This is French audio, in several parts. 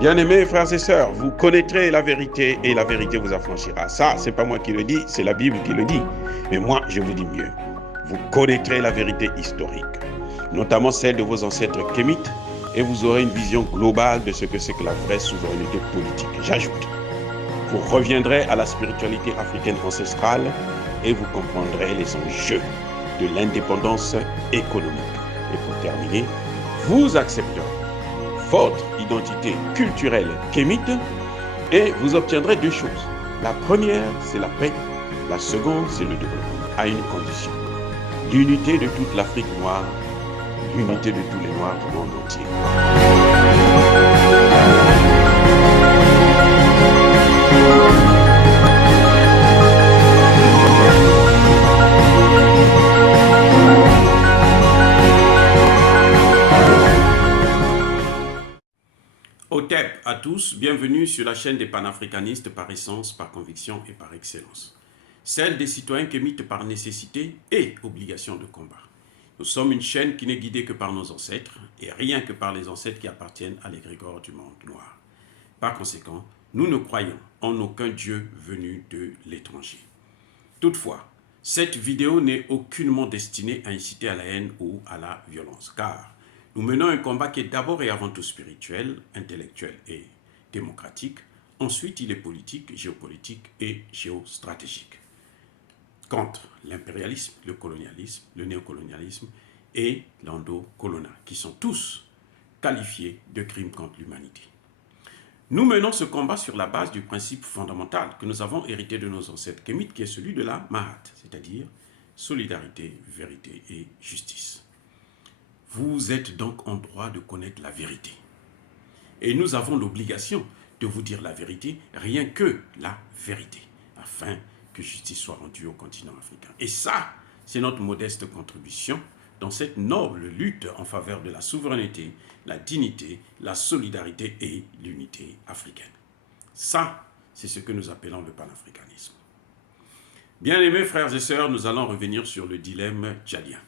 Bien-aimés frères et sœurs, vous connaîtrez la vérité et la vérité vous affranchira. Ça, c'est pas moi qui le dis, c'est la Bible qui le dit. Mais moi, je vous dis mieux. Vous connaîtrez la vérité historique, notamment celle de vos ancêtres kémites, et vous aurez une vision globale de ce que c'est que la vraie souveraineté politique. J'ajoute, vous reviendrez à la spiritualité africaine ancestrale et vous comprendrez les enjeux de l'indépendance économique. Et pour terminer, vous accepterez votre identité culturelle kémite et vous obtiendrez deux choses. La première, c'est la paix. La seconde, c'est le développement, à une condition. L'unité de toute l'Afrique noire, l'unité de tous les Noirs du monde entier. Otep à tous, bienvenue sur la chaîne des panafricanistes par essence, par conviction et par excellence. Celle des citoyens kémites par nécessité et obligation de combat. Nous sommes une chaîne qui n'est guidée que par nos ancêtres et rien que par les ancêtres qui appartiennent à l'égrégore du monde noir. Par conséquent, nous ne croyons en aucun Dieu venu de l'étranger. Toutefois, cette vidéo n'est aucunement destinée à inciter à la haine ou à la violence, car nous menons un combat qui est d'abord et avant tout spirituel, intellectuel et démocratique. Ensuite, il est politique, géopolitique et géostratégique. Contre l'impérialisme, le colonialisme, le néocolonialisme et l'endocoloniat, qui sont tous qualifiés de crimes contre l'humanité. Nous menons ce combat sur la base du principe fondamental que nous avons hérité de nos ancêtres kémites, qui est celui de la Mahat, c'est-à-dire solidarité, vérité et justice. Vous êtes donc en droit de connaître la vérité. Et nous avons l'obligation de vous dire la vérité, rien que la vérité, afin que justice soit rendue au continent africain. Et ça, c'est notre modeste contribution dans cette noble lutte en faveur de la souveraineté, la dignité, la solidarité et l'unité africaine. Ça, c'est ce que nous appelons le panafricanisme. Bien-aimés frères et sœurs, nous allons revenir sur le dilemme tchadien.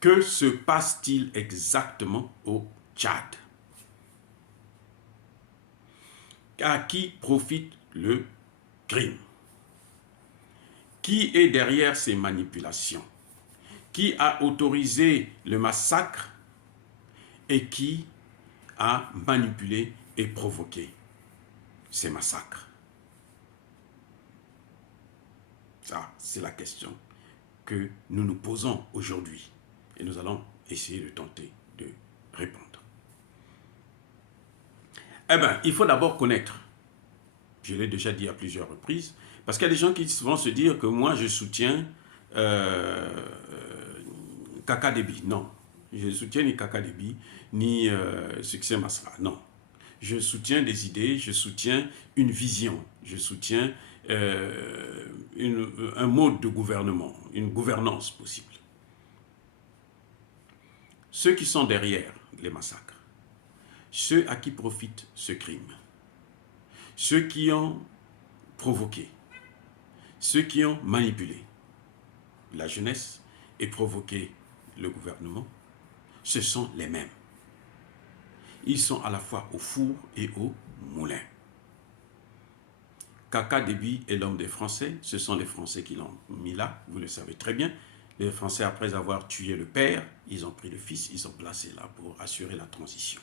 Que se passe-t-il exactement au Tchad? À qui profite le crime? Qui est derrière ces manipulations? Qui a autorisé le massacre et qui a manipulé et provoqué ces massacres? Ça, c'est la question que nous nous posons aujourd'hui. Et nous allons essayer de tenter de répondre. Eh bien, il faut d'abord connaître, je l'ai déjà dit à plusieurs reprises, parce qu'il y a des gens qui vont se dire que moi je soutiens Kaka Déby. Non, je ne soutiens ni Kaka Déby, ni Succès Masra. Non, je soutiens des idées, je soutiens une vision, je soutiens un mode de gouvernement, une gouvernance possible. Ceux qui sont derrière les massacres, ceux à qui profite ce crime, ceux qui ont provoqué, ceux qui ont manipulé la jeunesse et provoqué le gouvernement, ce sont les mêmes. Ils sont à la fois au four et au moulin. Kaka Déby est l'homme des Français, ce sont les Français qui l'ont mis là, vous le savez très bien. Les Français, après avoir tué le père, ils ont pris le fils, ils ont placé là pour assurer la transition.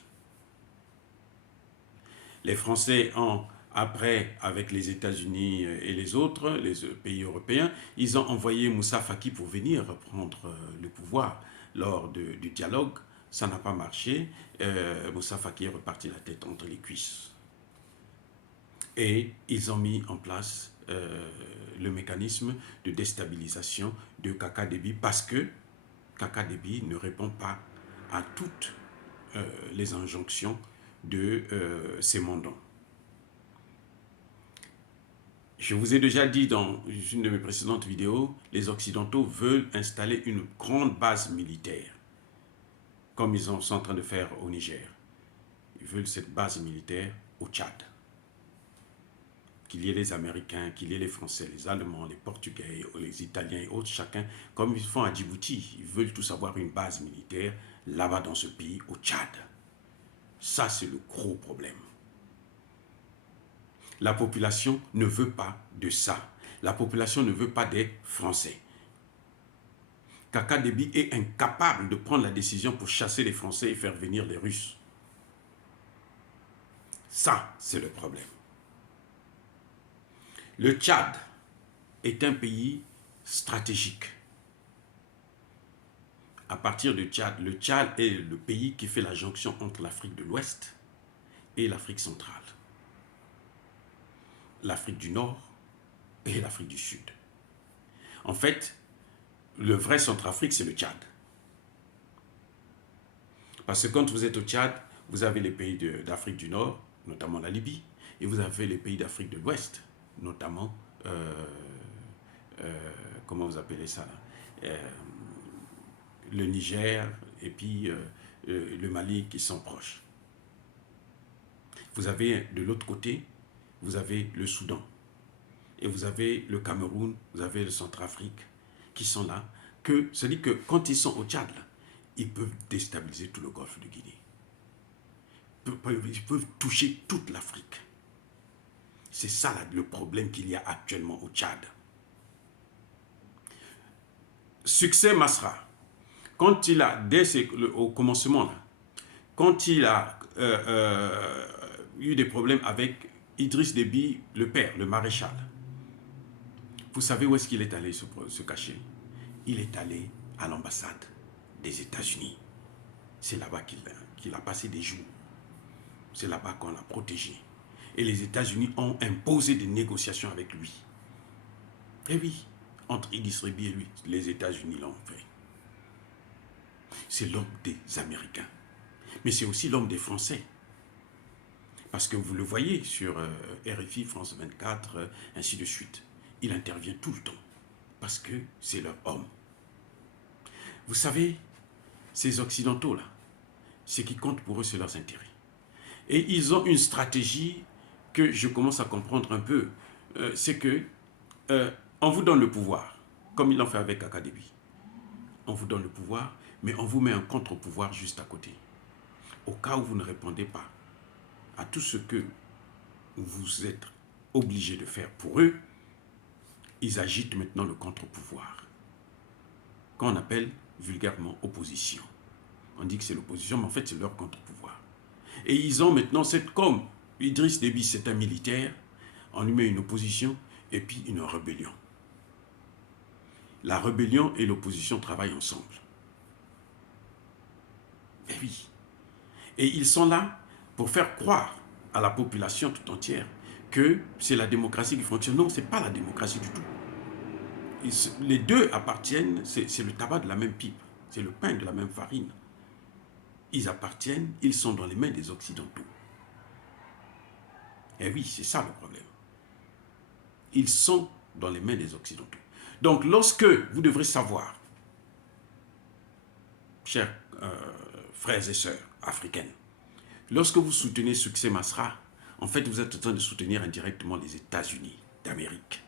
Les Français ont, après, avec les États-Unis et les autres, les pays européens, ils ont envoyé Moussa Faki pour venir reprendre le pouvoir lors du dialogue. Ça n'a pas marché. Moussa Faki est reparti la tête entre les cuisses. Et ils ont mis en place le mécanisme de déstabilisation de Kaka Déby parce que Kaka Déby ne répond pas à toutes les injonctions de ces mandants. Je vous ai déjà dit dans une de mes précédentes vidéos, les Occidentaux veulent installer une grande base militaire, comme ils sont en train de faire au Niger. Ils veulent cette base militaire au Tchad. Qu'il y ait les Américains, qu'il y ait les Français, les Allemands, les Portugais, les Italiens et autres, chacun, comme ils font à Djibouti, ils veulent tous avoir une base militaire là-bas dans ce pays, au Tchad. Ça, c'est le gros problème. La population ne veut pas de ça. La population ne veut pas des Français. Kaka Déby est incapable de prendre la décision pour chasser les Français et faire venir les Russes. Ça, c'est le problème. Le Tchad est un pays stratégique. À partir du Tchad, le Tchad est le pays qui fait la jonction entre l'Afrique de l'Ouest et l'Afrique centrale. L'Afrique du Nord et l'Afrique du Sud. En fait, le vrai Centrafrique, c'est le Tchad. Parce que quand vous êtes au Tchad, vous avez les pays d'Afrique du Nord, notamment la Libye, et vous avez les pays d'Afrique de l'Ouest, notamment, comment vous appelez ça là, le Niger et puis le Mali qui sont proches. Vous avez de l'autre côté, vous avez le Soudan, et vous avez le Cameroun, vous avez le Centrafrique, qui sont là, c'est-à-dire que quand ils sont au Tchad, là, ils peuvent déstabiliser tout le golfe de Guinée. Ils peuvent toucher toute l'Afrique. C'est ça là, le problème qu'il y a actuellement au Tchad. Succès Masra, quand il a, au commencement, là, quand il a eu des problèmes avec Idriss Déby, le père, le maréchal, vous savez où est-ce qu'il est allé se cacher? Il est allé à l'ambassade des États-Unis. C'est là-bas qu'il a passé des jours. C'est là-bas qu'on l'a protégé. Et les États-Unis ont imposé des négociations avec lui. Et oui, entre Idriss Déby et lui, les États-Unis l'ont fait. C'est l'homme des Américains. Mais c'est aussi l'homme des Français. Parce que vous le voyez sur RFI, France 24, ainsi de suite. Il intervient tout le temps. Parce que c'est leur homme. Vous savez, ces Occidentaux-là, ce qui compte pour eux, c'est leurs intérêts. Et ils ont une stratégie que je commence à comprendre un peu. C'est que on vous donne le pouvoir, comme ils l'ont fait avec Kaka Déby. On vous donne le pouvoir, mais on vous met un contre-pouvoir juste à côté. Au cas où vous ne répondez pas à tout ce que vous êtes obligé de faire pour eux, ils agitent maintenant le contre-pouvoir, qu'on appelle vulgairement opposition. On dit que c'est l'opposition, mais en fait c'est leur contre-pouvoir. Et ils ont maintenant comme Idriss Déby c'est un militaire, on lui met une opposition et puis une rébellion. La rébellion et l'opposition travaillent ensemble. Et oui. Et ils sont là pour faire croire à la population tout entière que c'est la démocratie qui fonctionne. Non, ce n'est pas la démocratie du tout. Les deux appartiennent, c'est le tabac de la même pipe, c'est le pain de la même farine. Ils appartiennent, ils sont dans les mains des Occidentaux. Et oui, c'est ça le problème. Ils sont dans les mains des Occidentaux. Donc, lorsque vous devrez savoir, chers frères et sœurs africaines, lorsque vous soutenez Succès Masra, en fait, vous êtes en train de soutenir indirectement les États-Unis d'Amérique.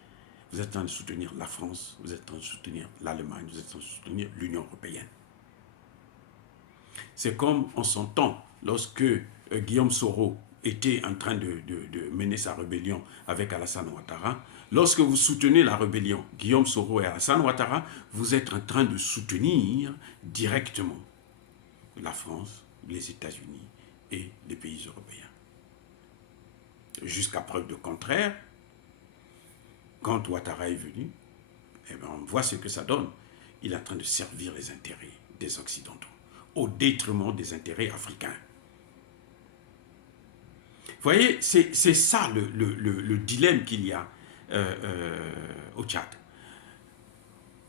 Vous êtes en train de soutenir la France, vous êtes en train de soutenir l'Allemagne, vous êtes en train de soutenir l'Union européenne. C'est comme en son temps, lorsque Guillaume Soro était en train de mener sa rébellion avec Alassane Ouattara. Lorsque vous soutenez la rébellion, Guillaume Soro et Alassane Ouattara, vous êtes en train de soutenir directement la France, les États-Unis et les pays européens. Jusqu'à preuve de contraire, quand Ouattara est venu, eh bien, on voit ce que ça donne. Il est en train de servir les intérêts des Occidentaux, au détriment des intérêts africains. Vous voyez, c'est ça le dilemme qu'il y a au Tchad.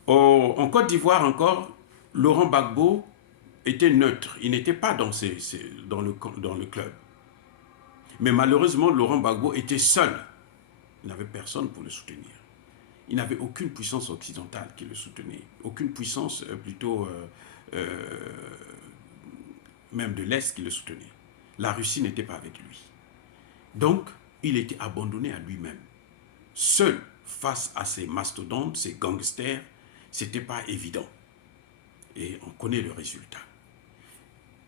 En Côte d'Ivoire encore, Laurent Gbagbo était neutre. Il n'était pas dans le club. Mais malheureusement, Laurent Gbagbo était seul. Il n'avait personne pour le soutenir. Il n'avait aucune puissance occidentale qui le soutenait. Aucune puissance même de l'Est qui le soutenait. La Russie n'était pas avec lui. Donc, il était abandonné à lui-même. Seul face à ces mastodontes, ces gangsters, ce n'était pas évident. Et on connaît le résultat.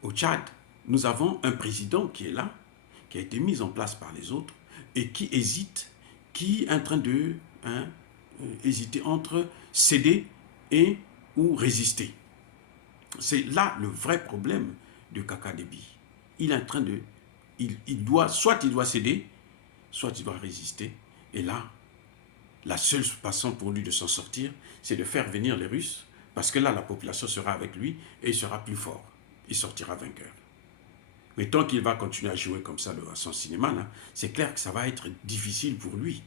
Au Tchad, nous avons un président qui est là, qui a été mis en place par les autres et qui hésite, qui est en train de hésiter entre céder et ou résister. C'est là le vrai problème de Kaka Déby. Il est en train de... soit il doit céder, soit il doit résister. Et là, la seule façon pour lui de s'en sortir, c'est de faire venir les Russes, parce que là, la population sera avec lui et il sera plus fort. Il sortira vainqueur. Mais tant qu'il va continuer à jouer comme ça à son cinéma, c'est clair que ça va être difficile pour lui.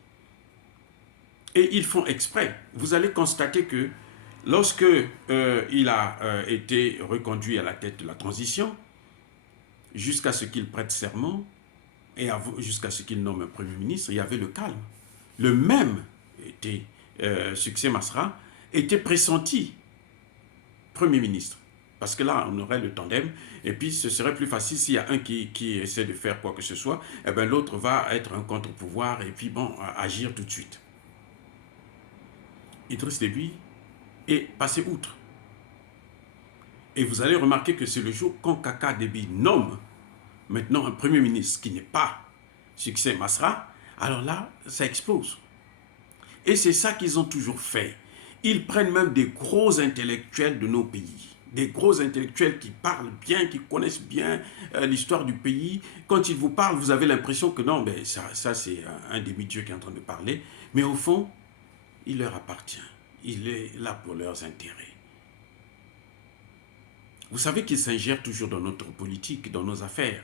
Et ils font exprès. Vous allez constater que lorsque il a été reconduit à la tête de la transition, jusqu'à ce qu'il prête serment, et jusqu'à ce qu'il nomme un Premier ministre, il y avait le calme. Le même Succès Masra était pressenti Premier ministre. Parce que là, on aurait le tandem, et puis ce serait plus facile s'il y a un qui essaie de faire quoi que ce soit, et bien l'autre va être un contre-pouvoir, et puis bon, agir tout de suite. Idriss Déby est passé outre. Et vous allez remarquer que c'est le jour quand Kaka Déby nomme maintenant un Premier ministre qui n'est pas Succès Masra, alors là, ça explose. Et c'est ça qu'ils ont toujours fait. Ils prennent même des gros intellectuels de nos pays. Des gros intellectuels qui parlent bien, qui connaissent bien l'histoire du pays. Quand ils vous parlent, vous avez l'impression que non, ben ça c'est un demi-dieu qui est en train de parler. Mais au fond, il leur appartient. Il est là pour leurs intérêts. Vous savez qu'ils s'ingèrent toujours dans notre politique, dans nos affaires.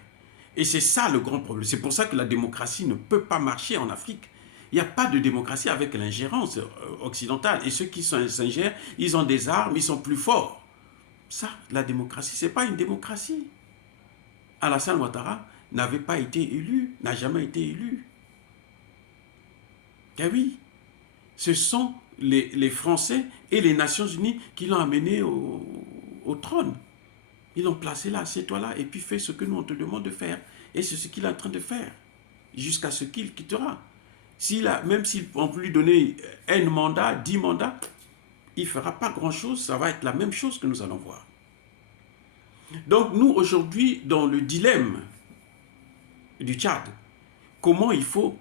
Et c'est ça le grand problème. C'est pour ça que la démocratie ne peut pas marcher en Afrique. Il n'y a pas de démocratie avec l'ingérence occidentale. Et ceux qui s'ingèrent, ils ont des armes, ils sont plus forts. Ça, la démocratie, ce n'est pas une démocratie. Alassane Ouattara n'avait pas été élu, n'a jamais été élu. Eh oui, ce sont les Français et les Nations Unies qui l'ont amené au trône. Ils l'ont placé là, assieds-toi là, et puis fais ce que nous on te demande de faire. Et c'est ce qu'il est en train de faire, jusqu'à ce qu'il quittera. Même s'ils vont lui donner un mandat, 10 mandats, il ne fera pas grand-chose, ça va être la même chose que nous allons voir. Donc nous, aujourd'hui, dans le dilemme du Tchad, comment il faut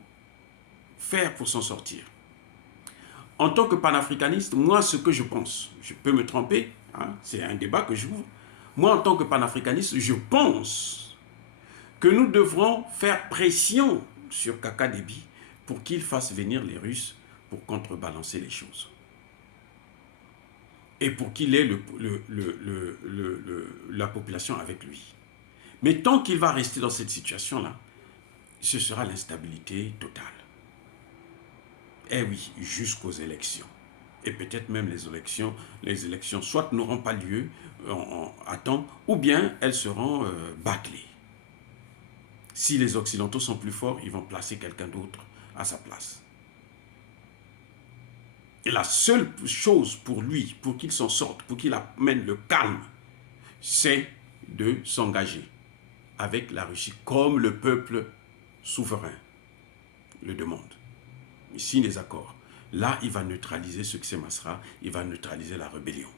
faire pour s'en sortir? En tant que panafricaniste, moi, ce que je pense, je peux me tromper, c'est un débat que j'ouvre. Moi, en tant que panafricaniste, je pense que nous devrons faire pression sur Kaka Déby pour qu'il fasse venir les Russes pour contrebalancer les choses. Et pour qu'il ait la population avec lui. Mais tant qu'il va rester dans cette situation-là, ce sera l'instabilité totale. Eh oui, jusqu'aux élections. Et peut-être même les élections soit n'auront pas lieu à temps, ou bien elles seront bâclées. Si les Occidentaux sont plus forts, ils vont placer quelqu'un d'autre à sa place. Et la seule chose pour lui, pour qu'il s'en sorte, pour qu'il amène le calme, c'est de s'engager avec la Russie comme le peuple souverain le demande. Il signe des accords. Là, il va neutraliser Succès Masra, il va neutraliser la rébellion.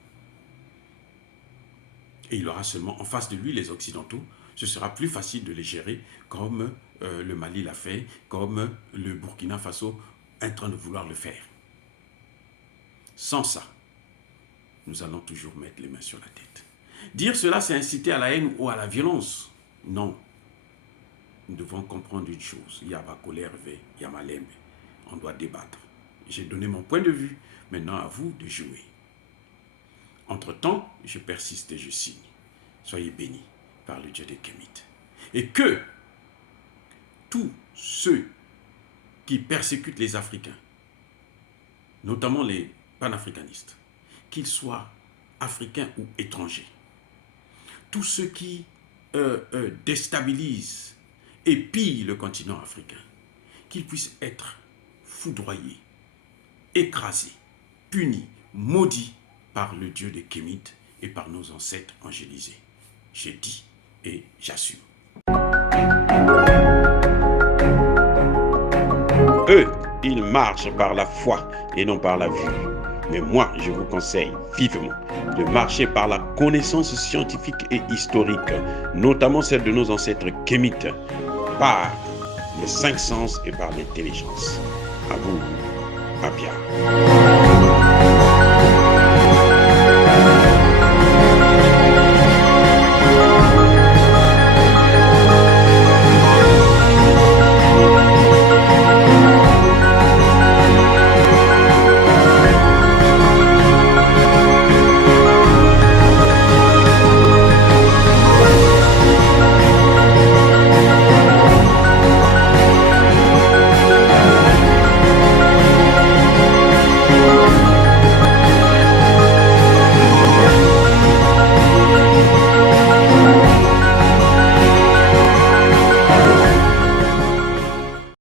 Et il aura seulement en face de lui les Occidentaux. Ce sera plus facile de les gérer comme le Mali l'a fait, comme le Burkina Faso est en train de vouloir le faire. Sans ça, nous allons toujours mettre les mains sur la tête. Dire cela, c'est inciter à la haine ou à la violence. Non. Nous devons comprendre une chose. Il y a ma colère, il y a ma lembe. On doit débattre. J'ai donné mon point de vue. Maintenant, à vous de jouer. Entre-temps, je persiste et je signe. Soyez bénis par le Dieu des Kémites. Et que tous ceux qui persécutent les Africains, notamment les panafricanistes, qu'ils soient africains ou étrangers, tous ceux qui déstabilisent et pillent le continent africain, qu'ils puissent être foudroyés, écrasés, punis, maudits par le Dieu des Kémites et par nos ancêtres angélisés. J'ai dit et j'assume. Eux, ils marchent par la foi et non par la vue. Mais moi, je vous conseille vivement de marcher par la connaissance scientifique et historique, notamment celle de nos ancêtres kémites, par les cinq sens et par l'intelligence. À vous, Apia.